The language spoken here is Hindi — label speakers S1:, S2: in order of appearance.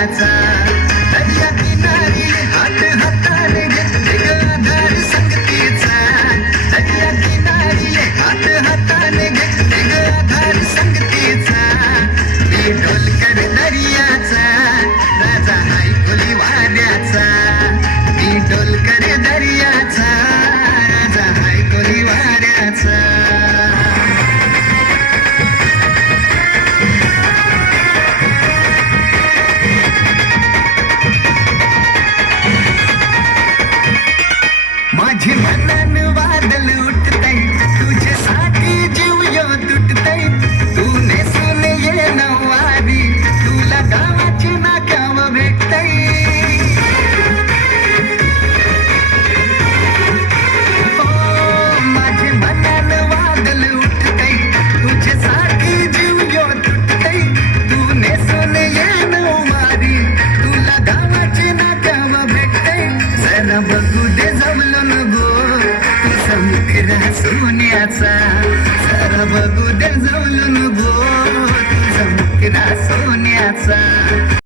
S1: मनाचा दर्या किनारी हात हाताने आधार संगतीचा दर्या किनारी हात हाताने आधार संगतीचा मी ढोलकर दर्याचा
S2: माझी ननवा
S3: सोन्याचा. सर्व गुदर जवळ नको तुझा मुकरा सोन्याचा.